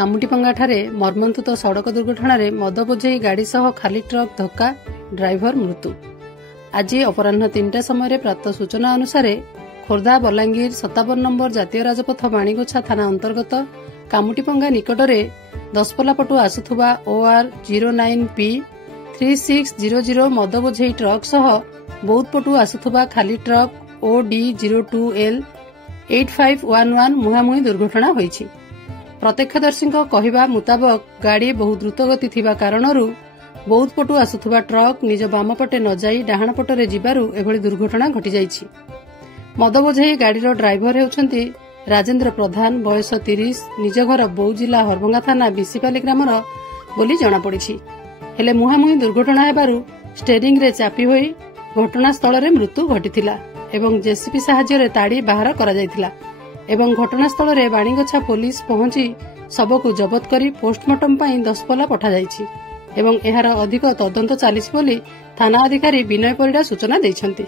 କାମୁଟିପଙ୍ଗାଠାରେ ମର୍ମନ୍ତୁଦ ସଡ଼କ ଦୁର୍ଘଟଣାରେ ମଦ ବୋଝେଇ ଗାଡ଼ି ସହ ଖାଲି ଟ୍ରକ୍ ଧକ୍କା, ଡ୍ରାଇଭର ମୃତ୍ୟୁ। ଆଜି ଅପରାହ୍ନ 3ଟା ସମୟରେ ପ୍ରାପ୍ତ ସୂଚନା ଅନୁସାରେ ଖୋର୍ଦ୍ଧା ବଲାଙ୍ଗୀର 57 ନମ୍ବର ଜାତୀୟ ରାଜପଥ ବାଣିଗୋଛା ଥାନା ଅନ୍ତର୍ଗତ କାମୁଟିପଙ୍ଗା ନିକଟରେ ଦଶପଲ୍ଲା ପଟୁ ଆସୁଥିବା OR 09P 3600 ମଦ ବୋଝେଇ ଟ୍ରକ୍ ସହ ବୌଦ୍ଧ ପଟୁ ଆସୁଥିବା ଖାଲି ଟ୍ରକ୍ OD 02L 8511 ମୁହାଁମୁହିଁ ଦୁର୍ଘଟଣା ହୋଇଛି। ପ୍ରତ୍ୟକ୍ଷଦର୍ଶୀଙ୍କ କହିବା ମୁତାବକ ଗାଡ଼ି ବହୁ ଦ୍ରୁତଗତି ଥିବା କାରଣରୁ ବୌଦ୍ଧ ପଟୁ ଆସୁଥିବା ଟ୍ରକ୍ ନିଜ ବାମପଟେ ନ ଯାଇ ଡାହାଣ ପଟରେ ଯିବାରୁ ଏଭଳି ଦୁର୍ଘଟଣା ଘଟିଯାଇଛି। ମଦ ବୋଝେଇ ଗାଡ଼ିର ଡ୍ରାଇଭର ହେଉଛନ୍ତି ରାଜେନ୍ଦ୍ର ପ୍ରଧାନ, ବୟସ 30, ନିଜ ଘର ବୌଦ୍ଧ ଜିଲ୍ଲା ହରଭଙ୍ଗା ଥାନା ବିଶିପାଲି ଗ୍ରାମର ବୋଲି ଜଣାପଡ଼ିଛି। ହେଲେ ମୁହାଁମୁହିଁ ଦୁର୍ଘଟଣା ହେବାରୁ ଷ୍ଟେରିଂରେ ଚାପି ହୋଇ ଘଟଣାସ୍ଥଳରେ ମୃତ୍ୟୁ ଘଟିଥିଲା ଏବଂ ଜେସିବି ସାହାଯ୍ୟରେ ତାଡ଼ି ବାହାର କରାଯାଇଥିଲା ଏବଂ ଘଟଣାସ୍ଥଳରେ ବାଣିଗୋଛା ପୋଲିସ ପହଞ୍ଚି ଶବକୁ ଜବତ କରି ପୋଷ୍ଟମର୍ଟମ ପାଇଁ ଦଶପଲ୍ଲା ପଠାଯାଇଛି ଏବଂ ଏହାର ଅଧିକ ତଦନ୍ତ ଚାଲିଛି ବୋଲି ଥାନା ଅଧିକାରୀ ବିନୟ ପରିଡ଼ା ସୂଚନା ଦେଇଛନ୍ତି।